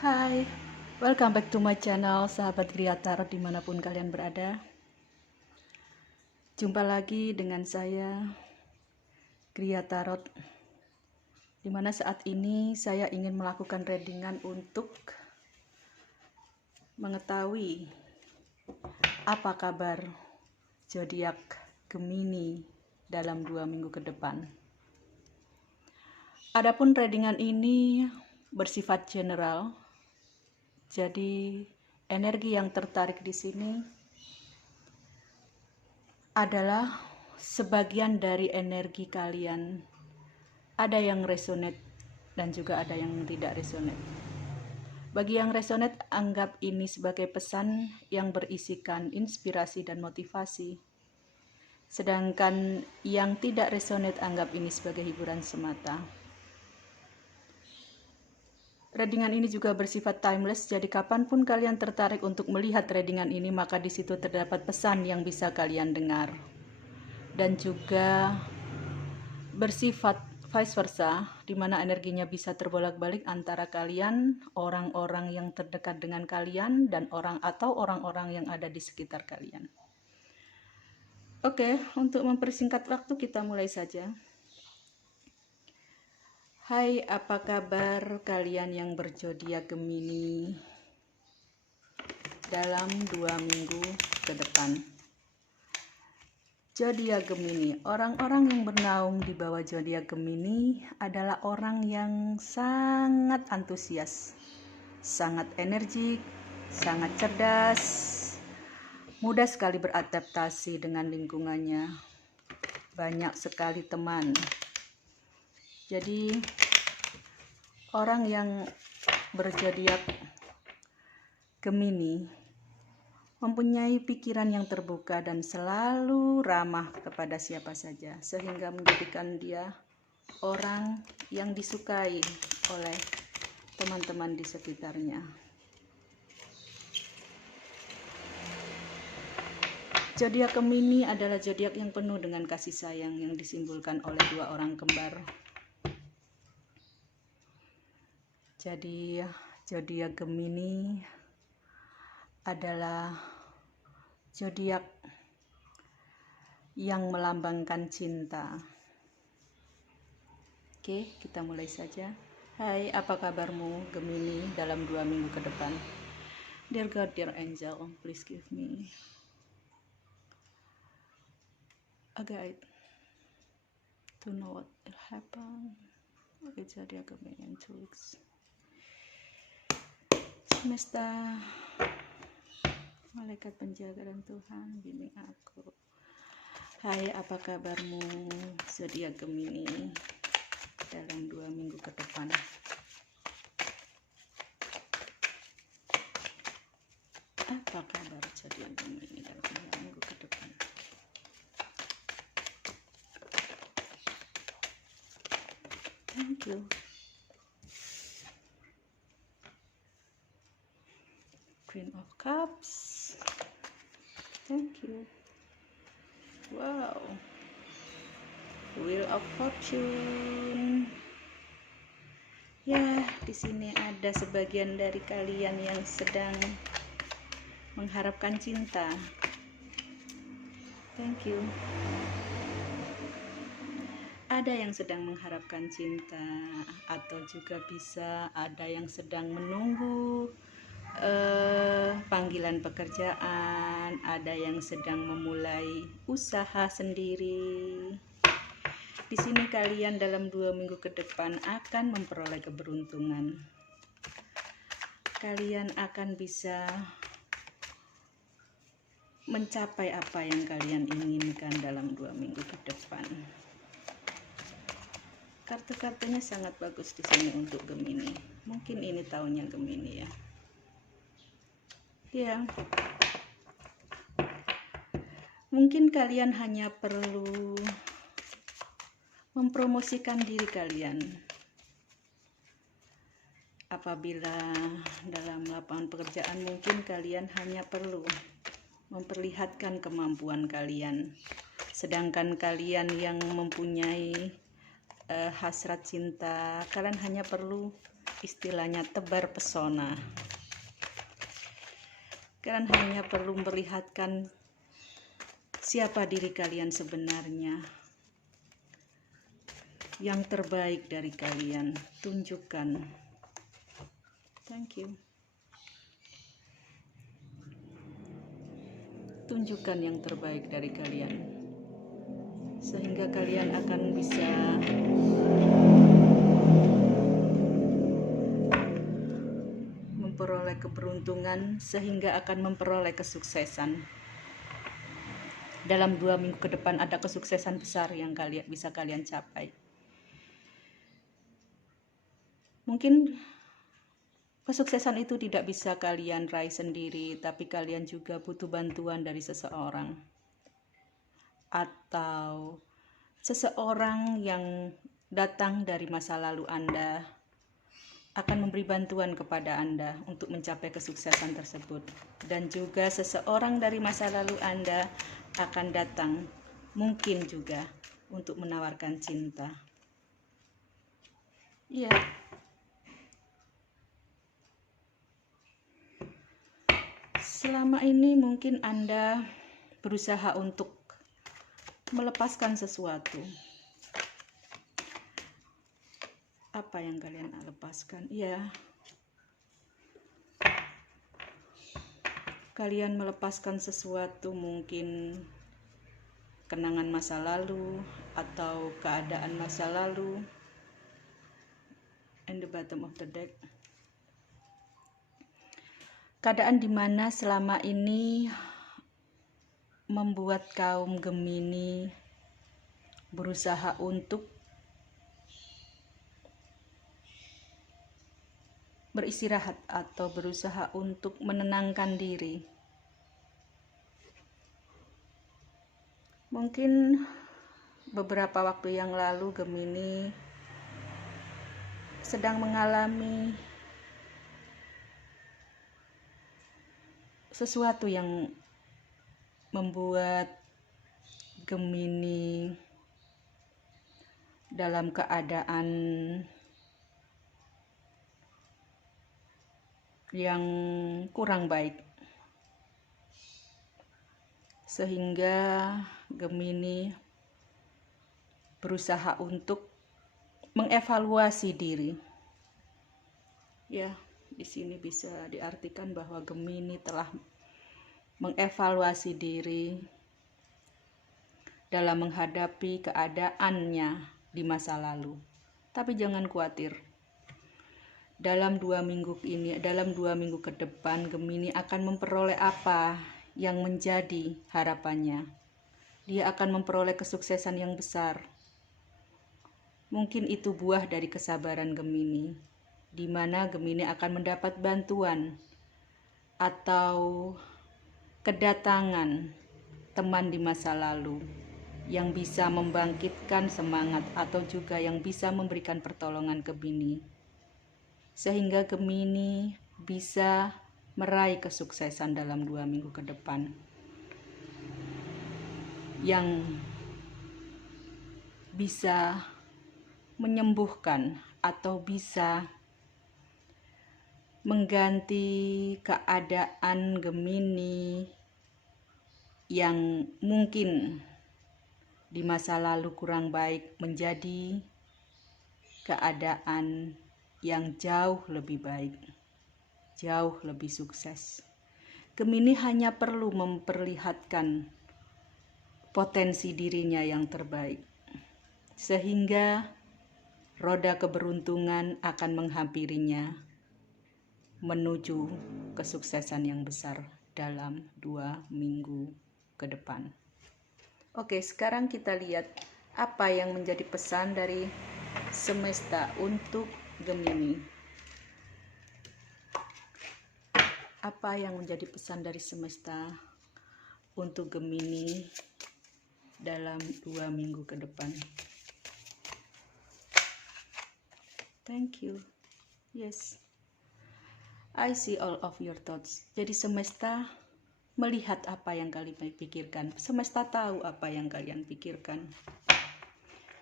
Hai, welcome back to my channel, sahabat Gria Tarot dimanapun kalian berada. Jumpa lagi dengan saya, Gria Tarot, dimana saat ini saya ingin melakukan readingan untuk mengetahui apa kabar zodiak Gemini dalam 2 minggu ke depan. Adapun readingan ini bersifat general. Jadi energi yang tertarik di sini adalah sebagian dari energi kalian. Ada yang resonate dan juga ada yang tidak resonate. Bagi yang resonate, anggap ini sebagai pesan yang berisikan inspirasi dan motivasi. Sedangkan yang tidak resonate, anggap ini sebagai hiburan semata. Readingan ini juga bersifat timeless, jadi kapanpun kalian tertarik untuk melihat readingan ini, maka di situ terdapat pesan yang bisa kalian dengar. Dan juga bersifat vice versa, di mana energinya bisa terbolak-balik antara kalian, orang-orang yang terdekat dengan kalian, dan orang-orang yang ada di sekitar kalian. Oke, untuk mempersingkat waktu kita mulai saja. Hai, apa kabar kalian yang berzodiak Gemini dalam 2 minggu ke depan? Zodiak Gemini, orang-orang yang bernaung di bawah zodiak Gemini adalah orang yang sangat antusias, sangat energik, sangat cerdas, mudah sekali beradaptasi dengan lingkungannya, banyak sekali teman. Jadi orang yang berzodiak Gemini mempunyai pikiran yang terbuka dan selalu ramah kepada siapa saja, sehingga menjadikan dia orang yang disukai oleh teman-teman di sekitarnya. Zodiak Gemini adalah zodiak yang penuh dengan kasih sayang yang disimbolkan oleh 2 orang kembar. Jadi zodiak Gemini adalah zodiak yang melambangkan cinta. Oke, kita mulai saja. Hai, apa kabarmu Gemini dalam 2 minggu ke depan? Dear God, dear angel, please give me a guide to know what will happen with zodiak Gemini in 2 weeks. Semesta, malaikat penjaga dan Tuhan, bimbing aku. Hai, apa kabarmu zodiak Gemini dalam 2 minggu ke depan? Apa kabar zodiak Gemini dalam 2 minggu ke depan? Thank you. Queen of Cups. Thank you. Wow. Wheel of Fortune. Ya, di sini ada sebagian dari kalian yang sedang mengharapkan cinta. Thank you. Ada yang sedang mengharapkan cinta, atau juga bisa ada yang sedang menunggu panggilan pekerjaan, ada yang sedang memulai usaha sendiri. Di sini kalian dalam 2 minggu ke depan akan memperoleh keberuntungan. Kalian akan bisa mencapai apa yang kalian inginkan dalam 2 minggu ke depan. Kartu-kartunya sangat bagus di sini untuk Gemini. Mungkin ini tahunnya Gemini ya. Ya, mungkin kalian hanya perlu mempromosikan diri kalian. Apabila dalam lapangan pekerjaan, mungkin kalian hanya perlu memperlihatkan kemampuan kalian. Sedangkan kalian yang mempunyai hasrat cinta, kalian hanya perlu istilahnya tebar pesona. Kalian hanya perlu memperlihatkan siapa diri kalian sebenarnya, yang terbaik dari kalian, tunjukkan. Thank you. Tunjukkan yang terbaik dari kalian, sehingga kalian akan bisa memperoleh keberuntungan, sehingga akan memperoleh kesuksesan. Dalam 2 minggu ke depan ada kesuksesan besar yang bisa kalian capai. Mungkin kesuksesan itu tidak bisa kalian raih sendiri, tapi kalian juga butuh bantuan dari seseorang. Atau seseorang yang datang dari masa lalu Anda akan memberi bantuan kepada Anda untuk mencapai kesuksesan tersebut. Dan juga seseorang dari masa lalu Anda akan datang mungkin juga untuk menawarkan cinta. Ya. Selama ini mungkin Anda berusaha untuk melepaskan sesuatu. Apa yang kalian lepaskan? Ya, kalian melepaskan sesuatu, mungkin kenangan masa lalu atau keadaan masa lalu. And the bottom of the deck, keadaan dimana selama ini membuat kaum Gemini berusaha untuk beristirahat atau berusaha untuk menenangkan diri. Mungkin beberapa waktu yang lalu Gemini sedang mengalami sesuatu yang membuat Gemini dalam keadaan yang kurang baik, sehingga Gemini berusaha untuk mengevaluasi diri. Ya, di sini bisa diartikan bahwa Gemini telah mengevaluasi diri dalam menghadapi keadaannya di masa lalu. Tapi jangan khawatir. Dalam 2 minggu ke depan, Gemini akan memperoleh apa yang menjadi harapannya. Dia akan memperoleh kesuksesan yang besar. Mungkin itu buah dari kesabaran Gemini, di mana Gemini akan mendapat bantuan atau kedatangan teman di masa lalu yang bisa membangkitkan semangat atau juga yang bisa memberikan pertolongan ke Gemini, sehingga Gemini bisa meraih kesuksesan dalam 2 minggu ke depan yang bisa menyembuhkan atau bisa mengganti keadaan Gemini yang mungkin di masa lalu kurang baik menjadi keadaan yang jauh lebih baik, jauh lebih sukses. Gemini hanya perlu memperlihatkan potensi dirinya yang terbaik, sehingga roda keberuntungan akan menghampirinya menuju kesuksesan yang besar dalam 2 minggu ke depan. Oke, sekarang kita lihat apa yang menjadi pesan dari semesta untuk Gemini. Apa yang menjadi pesan dari semesta untuk Gemini dalam 2 minggu ke depan? Thank you. Yes, I see all of your thoughts. Jadi semesta melihat apa yang kalian pikirkan. Semesta tahu apa yang kalian pikirkan.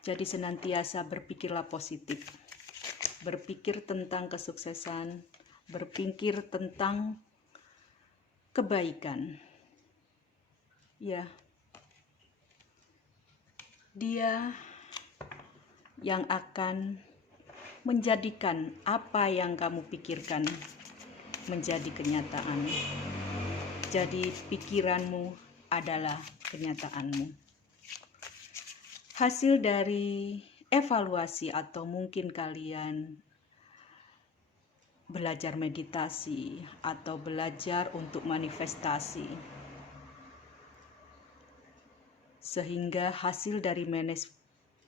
Jadi senantiasa berpikirlah positif. berpikir tentang kesuksesan, berpikir tentang kebaikan. Ya, dia yang akan menjadikan apa yang kamu pikirkan menjadi kenyataan. Jadi pikiranmu adalah kenyataanmu. Hasil dari evaluasi atau mungkin kalian belajar meditasi atau belajar untuk manifestasi. Sehingga hasil dari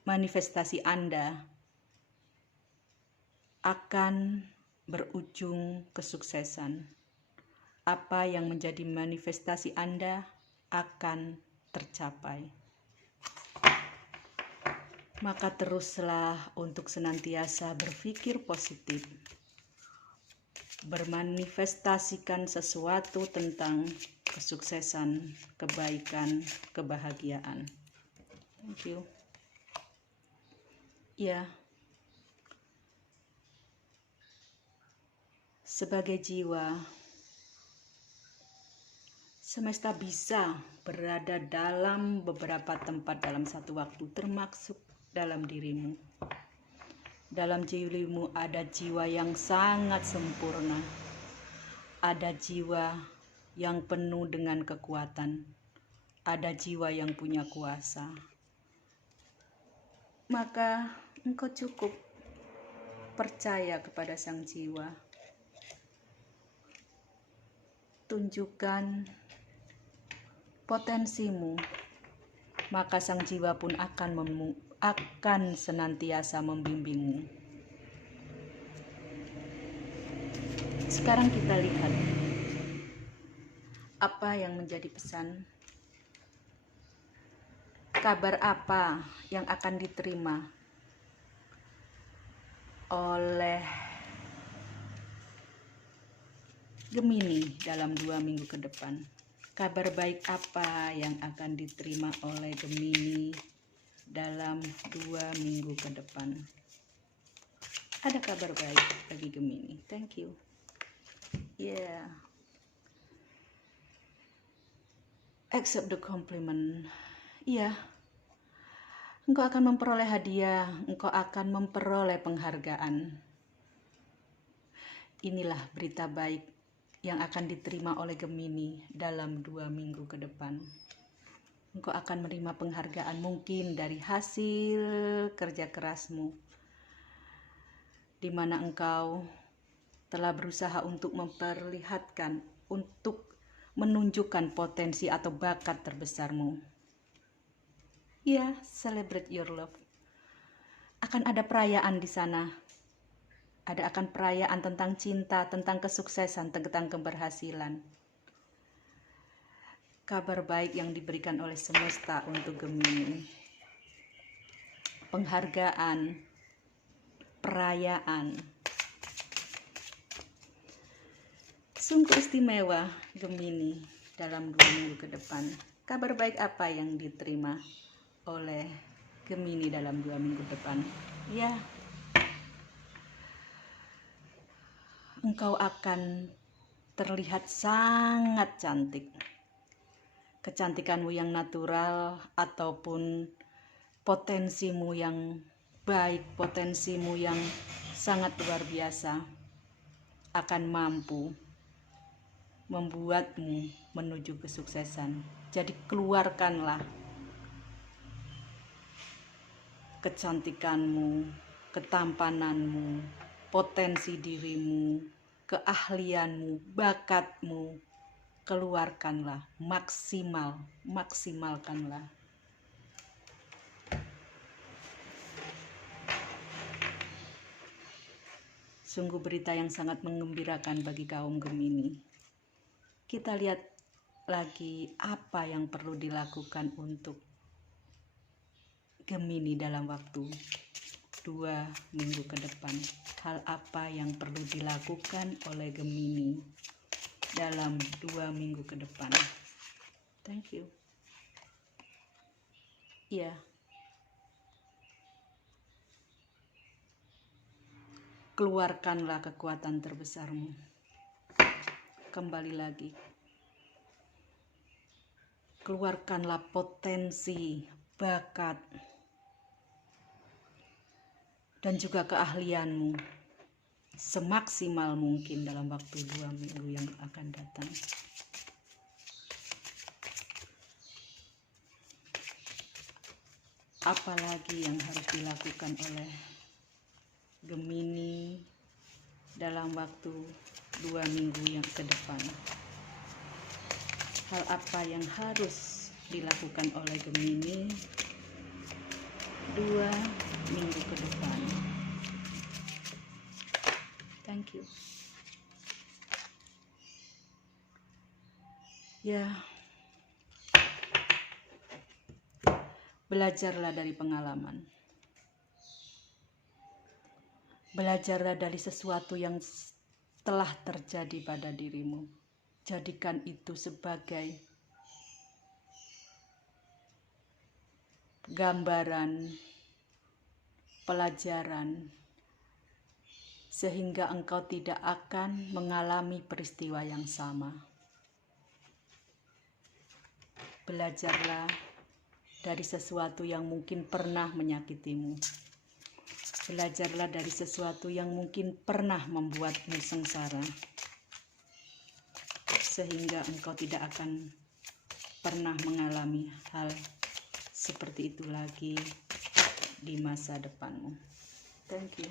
manifestasi Anda akan berujung kesuksesan. Apa yang menjadi manifestasi Anda akan tercapai. Maka teruslah untuk senantiasa berpikir positif. Bermanifestasikan sesuatu tentang kesuksesan, kebaikan, kebahagiaan. Thank you. Ya. Sebagai jiwa, semesta bisa berada dalam beberapa tempat dalam satu waktu, termasuk dalam dirimu. Dalam dirimu ada jiwa yang sangat sempurna. Ada jiwa yang penuh dengan kekuatan. Ada jiwa yang punya kuasa. Maka engkau cukup percaya kepada sang jiwa. Tunjukkan potensimu, maka sang jiwa pun akan senantiasa membimbingmu. Sekarang kita lihat apa yang menjadi pesan. Kabar apa yang akan diterima oleh Gemini dalam 2 minggu ke depan? Kabar baik apa yang akan diterima oleh Gemini dalam 2 minggu ke depan? Ada kabar baik bagi Gemini. Thank you. Yeah. Accept the compliment. Iya. Engkau akan memperoleh hadiah, engkau akan memperoleh penghargaan. Inilah berita baik yang akan diterima oleh Gemini dalam 2 minggu ke depan. Engkau akan menerima penghargaan mungkin dari hasil kerja kerasmu, di mana engkau telah berusaha untuk memperlihatkan, untuk menunjukkan potensi atau bakat terbesarmu. Ya, celebrate your love. Akan ada perayaan di sana. Akan perayaan tentang cinta, tentang kesuksesan, tentang keberhasilan. Kabar baik yang diberikan oleh semesta untuk Gemini. Penghargaan, perayaan. Sungguh istimewa Gemini dalam 2 minggu ke depan. Kabar baik apa yang diterima oleh Gemini dalam 2 minggu ke depan? Ya. Engkau akan terlihat sangat cantik. Kecantikanmu yang natural ataupun potensimu yang baik, potensimu yang sangat luar biasa akan mampu membuatmu menuju kesuksesan. Jadi keluarkanlah kecantikanmu, ketampananmu, potensi dirimu, keahlianmu, bakatmu, keluarkanlah, maksimalkanlah. Sungguh berita yang sangat menggembirakan bagi kaum Gemini. Kita lihat lagi apa yang perlu dilakukan untuk Gemini dalam waktu 2 minggu ke depan. Hal apa yang perlu dilakukan oleh Gemini dalam 2 minggu ke depan? Thank you. Ya. keluarkanlah kekuatan terbesarmu. Kembali lagi, keluarkanlah potensi, bakat, dan juga keahlianmu semaksimal mungkin dalam waktu 2 minggu yang akan datang. Apalagi yang harus dilakukan oleh Gemini dalam waktu 2 minggu yang ke depan? Hal apa yang harus dilakukan oleh Gemini 2 minggu ke depan? Thank you. Ya, belajarlah dari pengalaman. Belajarlah dari sesuatu yang telah terjadi pada dirimu. Jadikan itu sebagai gambaran, pelajaran, sehingga engkau tidak akan mengalami peristiwa yang sama. Belajarlah dari sesuatu yang mungkin pernah menyakitimu. Belajarlah dari sesuatu yang mungkin pernah membuatmu sengsara, sehingga engkau tidak akan pernah mengalami hal seperti itu lagi di masa depanmu. Thank you.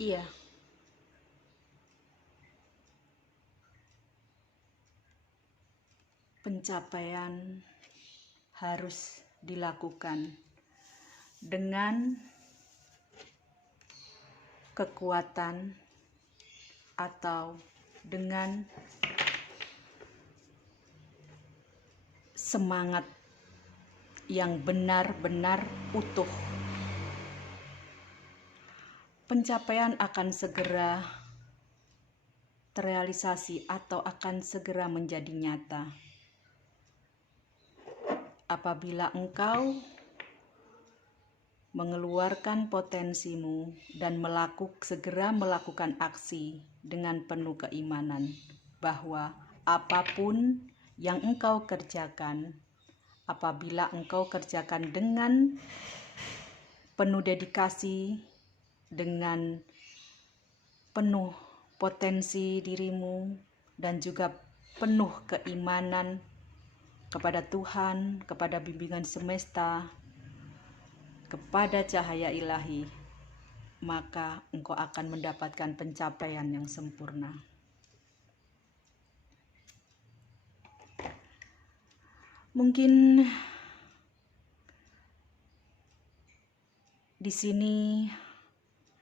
Iya. Pencapaian harus dilakukan dengan kekuatan atau dengan semangat yang benar-benar utuh. Pencapaian akan segera terrealisasi atau akan segera menjadi nyata apabila engkau mengeluarkan potensimu dan segera melakukan aksi dengan penuh keimanan bahwa apapun yang engkau kerjakan, apabila engkau kerjakan dengan penuh dedikasi, dengan penuh potensi dirimu, dan juga penuh keimanan kepada Tuhan, kepada bimbingan semesta, kepada cahaya ilahi, maka engkau akan mendapatkan pencapaian yang sempurna. Mungkin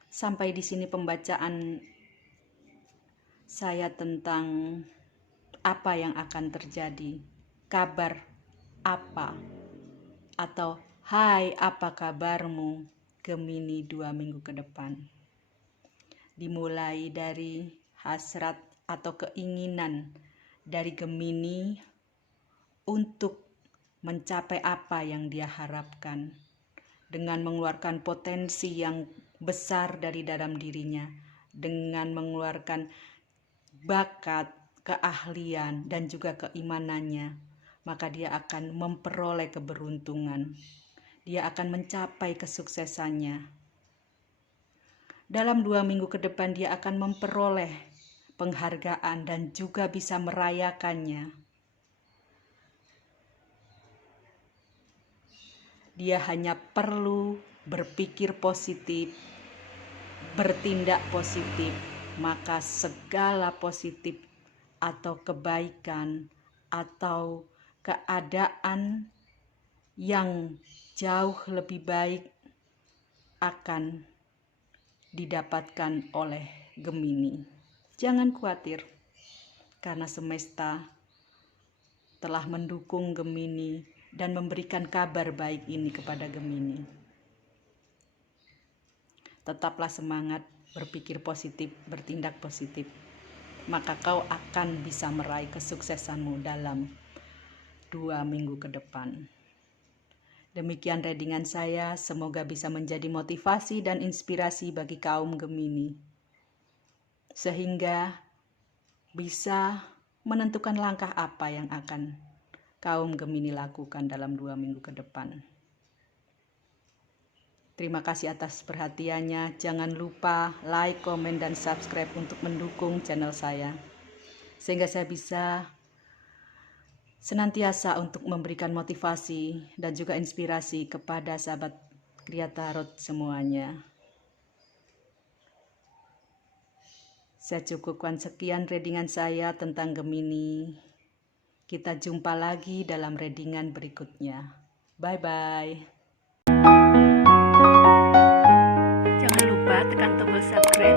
sampai di sini pembacaan saya tentang apa yang akan terjadi. Kabar apa? Atau hai, apa kabarmu Gemini 2 minggu ke depan? Dimulai dari hasrat atau keinginan dari Gemini untuk mencapai apa yang dia harapkan dengan mengeluarkan potensi yang besar dari dalam dirinya, dengan mengeluarkan bakat, keahlian, dan juga keimanannya, maka dia akan memperoleh keberuntungan. Dia akan mencapai kesuksesannya. Dalam 2 minggu ke depan dia akan memperoleh penghargaan dan juga bisa merayakannya. Dia hanya perlu berpikir positif, bertindak positif, maka segala positif atau kebaikan atau keadaan yang jauh lebih baik akan didapatkan oleh Gemini. Jangan khawatir, karena semesta telah mendukung Gemini dan memberikan kabar baik ini kepada Gemini. Tetaplah semangat, berpikir positif, bertindak positif, maka kau akan bisa meraih kesuksesanmu dalam 2 minggu ke depan. Demikian readingan saya, semoga bisa menjadi motivasi dan inspirasi bagi kaum Gemini. Sehingga bisa menentukan langkah apa yang akan kaum Gemini lakukan dalam 2 minggu ke depan. Terima kasih atas perhatiannya. Jangan lupa like, komen, dan subscribe untuk mendukung channel saya. Sehingga saya bisa senantiasa untuk memberikan motivasi dan juga inspirasi kepada sahabat Kriya Tarot semuanya. Saya cukupkan sekian readingan saya tentang Gemini. Kita jumpa lagi dalam readingan berikutnya. Bye-bye. Jangan lupa tekan tombol subscribe